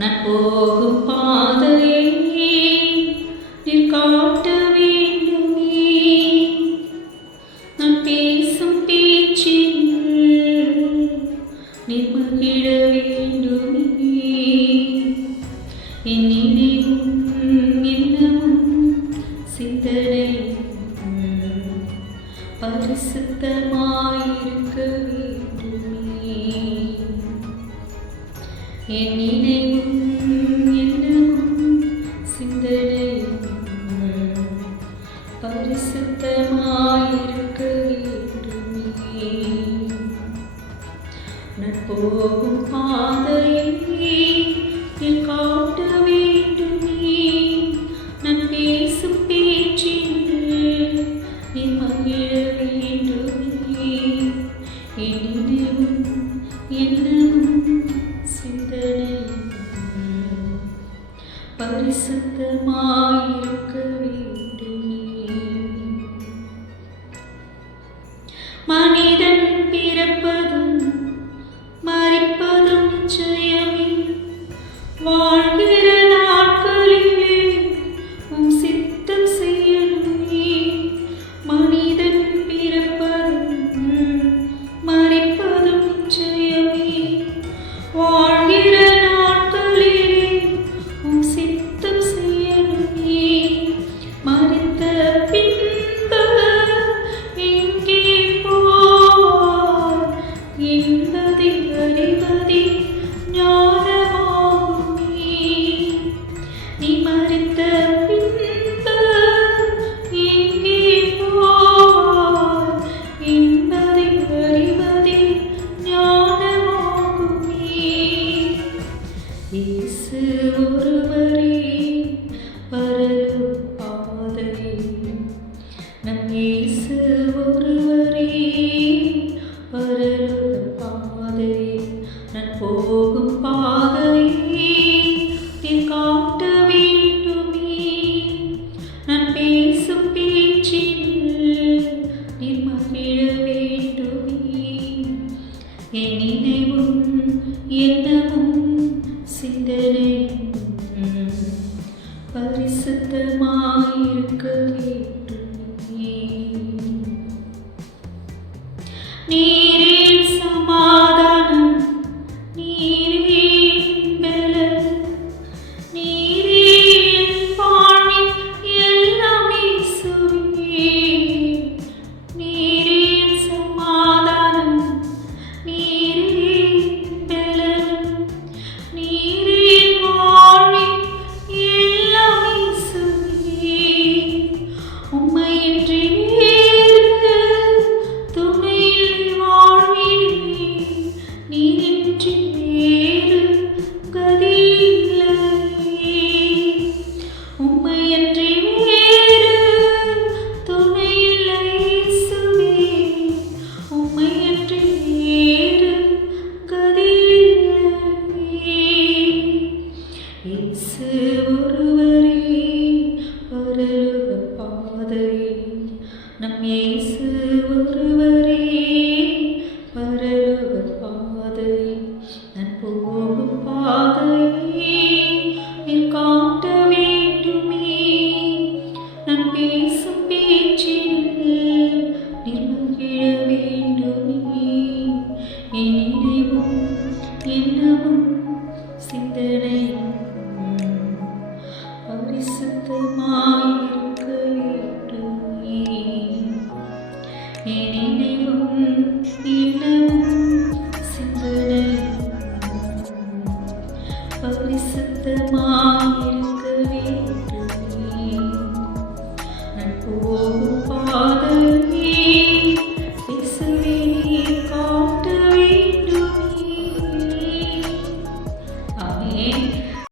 நான் போகும் பாதையை நீர் காட்ட வேண்டுமே. நான் பேசும் பேச்சில் நீர் மகிழ வேண்டுமே. என் நினைவும் எண்ணமும் சிந்தனையும் பரிசுத்தமாயிருக்க வேண்டுமே. என் நினைவும் எண்ணமும் சிந்தனையும் பரிசுத்தமாயிருக்க வேண்டுமே. நான் போகும் பாதையை நீர் காட்ட வேண்டுமே. நான் பேசும் பேச்சில் நீர் மகிழ வேண்டுமே. என் நினைவும் எண்ணமும் சிந்தனையும் பரிசுத்தமாயிருக்க வேண்டுமே. மனிதன் பிறப்பதும் மரிப்பதும் நிச்சயமே. வாழ்கிற நாட்களிலே உம் சித்தம் செய்யணுமே. மனிதன் பிறப்பதும் மரிப்பதும் நிச்சயமே. வாழ்கிற நாட்களிலே உம் சித்தம் செய்யணுமே. மரித்த பின்பு எங்கே போவார் என்பதை அறிவதே ஞானமாகுமே. நீ மரித்த பின்பு எங்கே போவார் என்பதை அறிவதே ஞானமாகுமே. இயேசு ஒருவரே பரலோக பாதை. நம் இயேசு ஒருவரே பரலோக பாதை. நான் போகும் பாதையை நீர் காட்ட வேண்டுமே. நான் பேசும் பேச்சில் நீர் மகிழ வேண்டுமே. என் நினைவும் எண்ணமும் சிந்தனையும் பரிசுத்தமாயிருக்க வேண்டுமே. நீரே சமாதானம், நீரே பலன், நீரே என் வாழ்வின் எல்லாம் இயேசுவே. நீரே சமாதானம், நீரே பலன், நீரே வாழ்வின் எல்லாம் இயேசுவே. உம்மையின்றி வேறு துணையில்லை வாழ்விலே. நீரின்றி வேறு கதியில்லையே. உம்மையன்றி வேறு துணையில்லை இயேசுவே. உம்மையன்றி வேறு கதியில்லையே. இயேசு ஒருவரே பரலோக பாதை. நம் இயேசு ஒருவரே பரலோக பாதை. நான் போகும் பாதையை நீர் காட்ட வேண்டுமே. நான் பேசும் பேச்சில் நீர் மகிழ வேண்டுமே. என் நினைவும் எண்ணமும் சிந்தனையும் பரிசுத்தமாயிருக்க வேண்டுமே. என் நினைவும் எண்ணமும் சிந்தனையும் பரிசுத்தமாயிருக்க வேண்டும்.